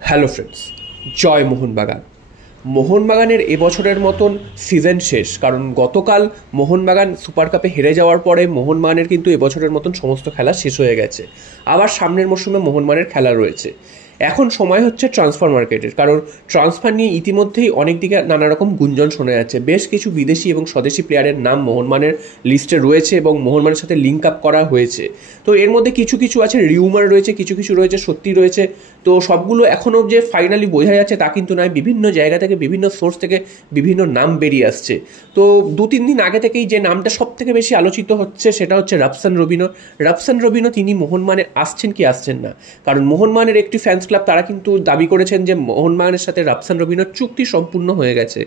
Hello friends, জয় মোহনবাগান। মোহনবাগানের এবছরের মতন সিজন শেষ, কারণ গতকাল মোহনবাগান সুপার কাপে হেরে যাওয়ার পরে মোহনবাগানের কিন্তু এবছরের মতন সমস্ত খেলা শেষ হয়ে গেছে। আবার সামনের মরশুমে মোহনবাগানের খেলা রয়েছে। এখন সময় হচ্ছে ট্রান্সফার মার্কেটের, কারণ ট্রান্সফার নিয়ে ইতিমধ্যেই অনেক দিকে নানা রকম গুঞ্জন শোনা যাচ্ছে। বেশ কিছু বিদেশি এবং স্বদেশি প্লেয়ারের নাম মোহনবাগানের লিস্টে রয়েছে এবং মোহনবাগানের সাথে লিঙ্ক আপ করা হয়েছে। তো এর মধ্যে কিছু কিছু আছে রিউমার রয়েছে, কিছু কিছু রয়েছে সত্যি রয়েছে। তো সবগুলো এখনও যে ফাইনালি বোঝা যাচ্ছে তা কিন্তু নয়। বিভিন্ন জায়গা থেকে, বিভিন্ন সোর্স থেকে বিভিন্ন নাম বেরিয়ে আসছে। তো 2-3 দিন আগে থেকেই যে নামটা সব থেকে বেশি আলোচিত হচ্ছে সেটা হচ্ছে রাফসান রবিনো। রাফসান রবিনো তিনি মোহনবাগানে আসছেন কি আসছেন না, কারণ মোহনবাগানের একটি ফ্যান্স ক্লাব তারা কিন্তু দাবি করেছেন যে মোহনবাগানের সাথে রাফসান রবিনোর চুক্তি সম্পূর্ণ হয়ে গেছে।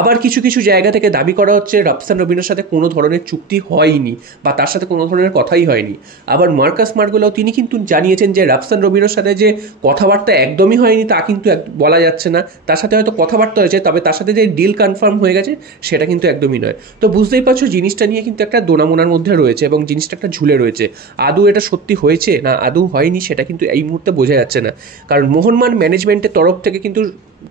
আবার কিছু কিছু জায়গা থেকে দাবি করা হচ্ছে রাফসান রবিনোর সাথে কোনো ধরনের চুক্তি হয়নি বা তার সাথে কোনো ধরনের কথাই হয়নি। আবার মার্কাস মার্গোলাও তিনি কিন্তু জানিয়েছেন যে রাফসান রবিনোর সাথে যে কথাবার্তা একদমই হয়নি তা কিন্তু বলা যাচ্ছে না। তার সাথে হয়তো কথাবার্তা হয়েছে, তবে তার সাথে যে ডিল কনফার্ম হয়ে গেছে সেটা কিন্তু একদমই নয়। তো বুঝতেই পারছো জিনিসটা নিয়ে কিন্তু একটা দোনামোনার মধ্যে রয়েছে এবং জিনিসটা একটা ঝুলে রয়েছে। আদৌ এটা সত্যি হয়েছে না আদৌ হয়নি সেটা কিন্তু এই মুহূর্তে বোঝা যাচ্ছে না, কারণ মোহনবাগান ম্যানেজমেন্টের তরফ থেকে কিন্তু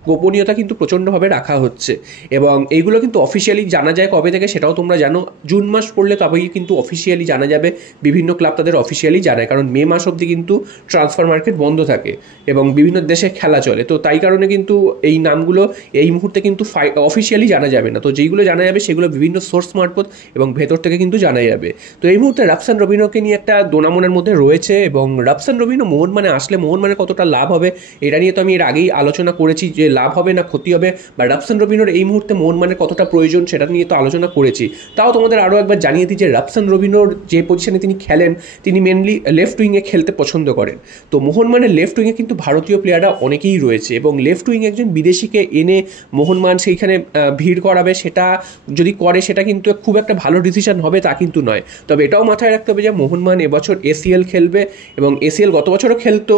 গোপনীয়তা কিন্তু প্রচণ্ডভাবে রাখা হচ্ছে এবং এইগুলো কিন্তু অফিসিয়ালি জানা যায় কবে থেকে সেটাও তোমরা জানো। জুন মাস পড়লে তবেই কিন্তু অফিসিয়ালি জানা যাবে। বিভিন্ন ক্লাব তাদের অফিসিয়ালি জানায়, কারণ মে মাস অবধি কিন্তু ট্রান্সফার মার্কেট বন্ধ থাকে এবং বিভিন্ন দেশে খেলা চলে। তো তাই কারণে কিন্তু এই নামগুলো এই মুহূর্তে কিন্তু অফিসিয়ালি জানা যাবে না। তো যেইগুলো জানা যাবে সেগুলো বিভিন্ন সোর্স মারফত এবং ভেতর থেকে কিন্তু জানা যাবে। তো এই মুহূর্তে রাফসান রবিনোকে নিয়ে একটা দোনামোনার মধ্যে রয়েছে এবং রাফসান রবিনো মোহনবাগানে আসলে মোহনবাগানের কতটা লাভ হবে এটা নিয়ে তো আমি এর আগেই আলোচনা করেছি যে লাভ হবে না ক্ষতি হবে, বা রাফসান রবিনোর এই মুহূর্তে মোহনবাগানের কতটা প্রয়োজন সেটা নিয়ে তো আলোচনা করেছি। তাও তোমাদের আরও একবার জানিয়ে দিই যে রাফসান রবিনোর যে পজিশনে তিনি খেলেন তিনি মেনলি লেফট উইংয়ে খেলতে পছন্দ করেন। তো মোহনবাগানের লেফট উইংয়ে কিন্তু ভারতীয় প্লেয়াররা অনেকেই রয়েছে এবং লেফট উইং একজন বিদেশিকে এনে মোহনবাগান সেইখানে ভিড় করাবে, সেটা যদি করে সেটা কিন্তু খুব একটা ভালো ডিসিশন হবে তা কিন্তু নয়। তবে এটাও মাথায় রাখতে হবে যে মোহনবাগান এবছর এসিএল খেলবে এবং এসিএল গত বছরও খেলতো,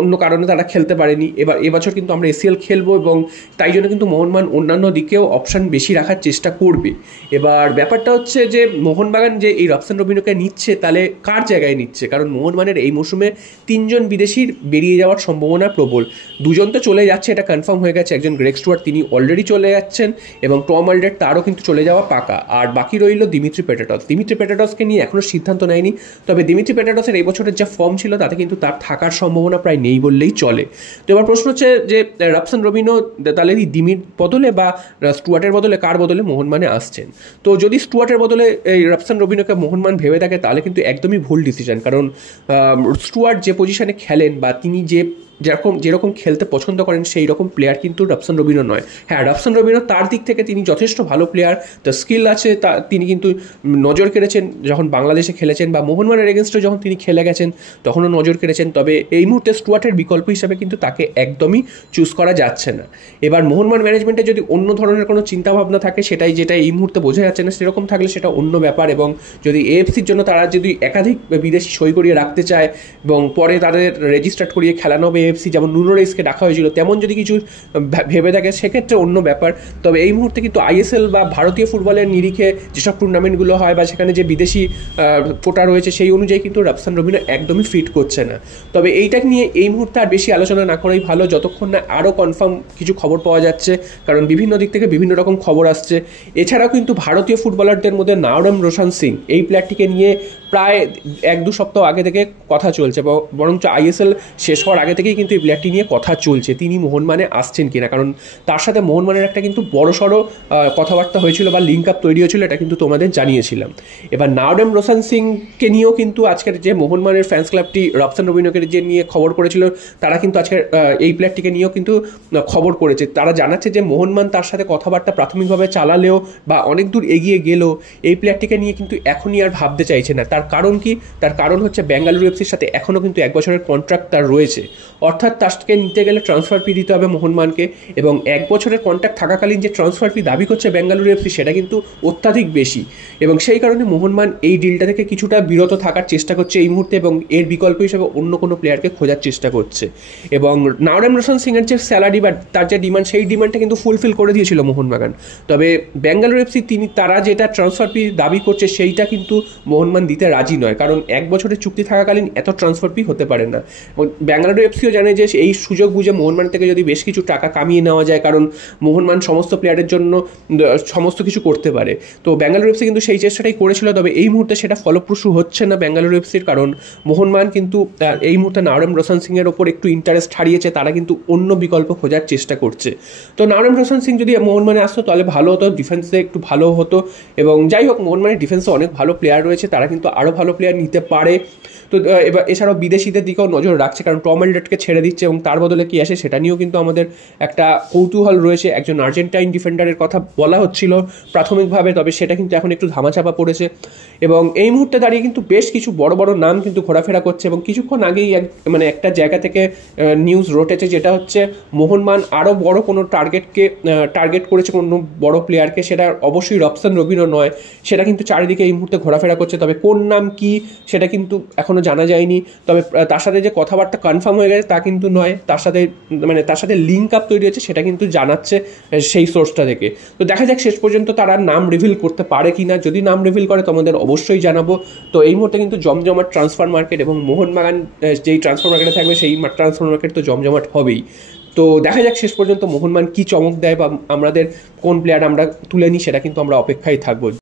অন্য কারণে তারা খেলতে পারেনি। এবছর কিন্তু আমরা এসিএল খেলবো এবং তাই জন্য কিন্তু মোহনবাগান অন্যান্য দিকেও অপশান বেশি রাখার চেষ্টা করবে। এবার ব্যাপারটা হচ্ছে যে মোহনবাগান যে এই রাফসান রবিনোকে নিচ্ছে তাহলে কার জায়গায় নিচ্ছে, কারণ মোহনবাগানের এই মৌসুমে 3 জন বিদেশির বেরিয়ে যাওয়ার সম্ভাবনা প্রবল। 2 জন তো চলে যাচ্ছে, এটা কনফার্ম হয়ে গেছে। একজন গ্রেগ স্টুয়ার্ট তিনি অলরেডি চলে যাচ্ছেন এবং টম আলডার তারও কিন্তু চলে যাওয়া পাকা। আর বাকি রইল দিমিত্রি পেটাটস। দিমিত্রি পেটাটসকে নিয়ে এখনও সিদ্ধান্ত নেয়নি, তবে দিমিত্রি পেটাটসের এই বছরের যা ফর্ম ছিল তাতে কিন্তু তার থাকার সম্ভাবনা প্রায় নেই বললেই চলে। তো এবার প্রশ্ন হচ্ছে যে রাফসান রবিনো তাহলে এই দিমির বদলে বা স্টুয়ার্টের বদলে কার বদলে মোহনবাগানে আসছেন। তো যদি স্টুয়ার্টের বদলে এই রাফসান রবিনোকে মোহনবাগান ভেবে থাকে তাহলে কিন্তু একদমই ভুল ডিসিশন, কারণ স্টুয়ার্ট যে পজিশনে খেলেন বা তিনি যেরকম খেলতে পছন্দ করেন সেই রকম প্লেয়ার কিন্তু রাফসান রবিনো নয়। হ্যাঁ, রাফসান রবিনো তার দিক থেকে তিনি যথেষ্ট ভালো প্লেয়ার, তার স্কিল আছে, তিনি কিন্তু নজর কেড়েছেন যখন বাংলাদেশে খেলেছেন বা মোহনবাগানের এগেনস্টে যখন তিনি খেলে গেছেন তখনও নজর কেড়েছেন। তবে এই মুহূর্তে স্টুয়ার্টের বিকল্প হিসাবে কিন্তু তাকে একদমই চুজ করা যাচ্ছে না। এবার মোহনবাগান ম্যানেজমেন্টে যদি অন্য ধরনের কোনো চিন্তাভাবনা থাকে যেটা এই মুহূর্তে বোঝা যাচ্ছে না, সেরকম থাকলে সেটা অন্য ব্যাপার। এবং যদি এএফসির জন্য তারা যদি একাধিক বিদেশি সই করিয়ে রাখতে চায় এবং পরে তাদের রেজিস্টার্ড করিয়ে খেলানো হবে এএফসি, যেমন নুনো রেইসকে ডাকা হয়েছিল, তেমন যদি কিছু ভেবে থাকে সেক্ষেত্রে অন্য ব্যাপার। তবে এই মুহূর্তে কিন্তু আইএসএল বা ভারতীয় ফুটবলের নিরিখে যেসব টুর্নামেন্টগুলো হয় বা সেখানে যে বিদেশি কোটা রয়েছে সেই অনুযায়ী কিন্তু রাফসান রবিনো একদমই ফিট করছে না। তবে এইটা নিয়ে এই মুহূর্তে আর বেশি আলোচনা না করাই ভালো, যতক্ষণ না আরও কনফার্ম কিছু খবর পাওয়া যাচ্ছে, কারণ বিভিন্ন দিক থেকে বিভিন্ন রকম খবর আসছে। এছাড়াও কিন্তু ভারতীয় ফুটবলারদের মধ্যে নাওরেম রোশন সিং এই প্লেয়ারটিকে নিয়ে প্রায় 1-2 সপ্তাহ আগে থেকে কথা চলছে, বরঞ্চ আইএসএল শেষ হওয়ার আগে থেকেই কিন্তু এই প্লেয়ারটি নিয়ে কথা চলছে তিনি মোহনবাগানে আসছেন কিনা, কারণ তার সাথে মোহনবাগানের একটা কিন্তু বড়সড় কথাবার্তা হয়েছিল বা লিঙ্ক আপ তৈরি হয়েছিল, এটা কিন্তু তোমাদের জানিয়েছিলাম। এবার নাওরেম রোশন সিংকে নিয়েও কিন্তু আজকের যে মোহনবাগানের ফ্যান্স ক্লাবটি রাফসান রবিনোকে যে নিয়ে খবর করেছিল তারা কিন্তু আজকের এই প্লেয়ারটিকে নিয়েও কিন্তু খবর করেছে। তারা জানাচ্ছে যে মোহনবাগান তার সাথে কথাবার্তা প্রাথমিকভাবে চালালেও বা অনেক দূর এগিয়ে গেলেও এই প্লেয়ারটিকে নিয়ে কিন্তু এখনই আর ভাবতে চাইছে না। তার কারণ কি? তার কারণ হচ্ছে বেঙ্গালুরু এফসির সাথে এখনও কিন্তু 1 বছরের কন্ট্রাক্ট তার রয়েছে, অর্থাৎ তাকে নিতে গেলে ট্রান্সফার ফি দিতে হবে মোহনবাগানকে এবং 1 বছরের কন্ট্রাক্ট থাকাকালীন যে ট্রান্সফার ফি দাবি করছে বেঙ্গালুরু এফসি সেটা কিন্তু অত্যাধিক বেশি এবং সেই কারণে মোহনবাগান এই ডিলটা থেকে কিছুটা বিরত থাকার চেষ্টা করছে এই মুহূর্তে এবং এর বিকল্প হিসেবে অন্য কোনো প্লেয়ারকে খোঁজার চেষ্টা করছে। এবং নাওরেম রোশন সিংয়ের যে স্যালারি বা তার যে ডিমান্ড সেই ডিমান্ডটা কিন্তু ফুলফিল করে দিয়েছিল মোহনবাগান। তবে বেঙ্গালুরু এফসি তারা যেটা ট্রান্সফার ফি দাবি করছে সেইটা কিন্তু মোহনবাগান দিতে রাজি নয়, কারণ 1 বছরের চুক্তি থাকাকালীন এত ট্রান্সফার ফি হতে পারে না। বেঙ্গালুরু এফসিও জানে যে এই সুযোগ বুঝে মোহনবাগান থেকে যদি বেশ কিছু টাকা কামিয়ে নেওয়া যায়, কারণ মোহনবাগান সমস্ত প্লেয়ারের জন্য সমস্ত কিছু করতে পারে। তো ব্যাঙ্গালোর এফসি কিন্তু সেই চেষ্টাটাই করেছিল, তবে এই মুহূর্তে সেটা ফলপ্রসূ হচ্ছে না ব্যাঙ্গালোর এফসির, কারণ মোহনবাগান কিন্তু এই মুহূর্তে নাওরেম রোশন সিংয়ের ওপর একটু ইন্টারেস্ট হারিয়েছে, তারা কিন্তু অন্য বিকল্প খোঁজার চেষ্টা করছে। তো নাওরেম রোশন সিং যদি মোহনবাগানে আসতো তাহলে ভালো হতো, ডিফেন্সে একটু ভালো হতো। এবং যাই হোক, মোহনবাগানের ডিফেন্সে অনেক ভালো প্লেয়ার রয়েছে, তারা কিন্তু আরও ভালো প্লেয়ার নিতে পারে। তো এবার এছাড়াও বিদেশিদের দিকেও নজর রাখছে, কারণ টম এলডারকে ছেড়ে দিচ্ছে এবং তার বদলে কি আসে সেটা নিয়েও কিন্তু আমাদের একটা কৌতূহল রয়েছে। একজন আর্জেন্টাইন ডিফেন্ডারের কথা বলা হচ্ছিল প্রাথমিকভাবে, তবে সেটা কিন্তু এখন একটু ধামাচাপা পড়েছে। এবং এই মুহূর্তে দাঁড়িয়ে কিন্তু বেশ কিছু বড় বড় নাম কিন্তু ঘোরাফেরা করছে। এবং কিছুক্ষণ আগেই একটা জায়গা থেকে নিউজ রটেছে, যেটা হচ্ছে মোহনবাগান আরও বড় কোনো টার্গেট করেছে কোনো বড় প্লেয়ারকে, সেটা অবশ্যই রবসন রবিনও নয়, সেটা কিন্তু চারিদিকে এই মুহূর্তে ঘোরাফেরা করছে। তবে কোন নাম কি সেটা কিন্তু এখনও জানা যায়নি। তবে তার সাথে যে কথাবার্তা কনফার্ম হয়ে গেছে তা কিন্তু নয়, তার সাথে লিঙ্ক আপ তৈরি হয়েছে সেটা কিন্তু জানাচ্ছে সেই সোর্সটা থেকে। তো দেখা যাক শেষ পর্যন্ত তারা নাম রিভিল করতে পারে কি না। যদি নাম রিভিল করে তোমাদের অবশ্যই জানাবো। তো এই মুহূর্তে কিন্তু জমজমাট ট্রান্সফার মার্কেট, এবং মোহনবাগান যেই ট্রান্সফার মার্কেটে থাকবে সেই ট্রান্সফার মার্কেট তো জমজমাট হবেই। তো দেখা যাক শেষ পর্যন্ত মোহনবাগান কী চমক দেয় বা আমাদের কোন প্লেয়ার আমরা তুলে নিই, সেটা কিন্তু আমরা অপেক্ষায় থাকবো।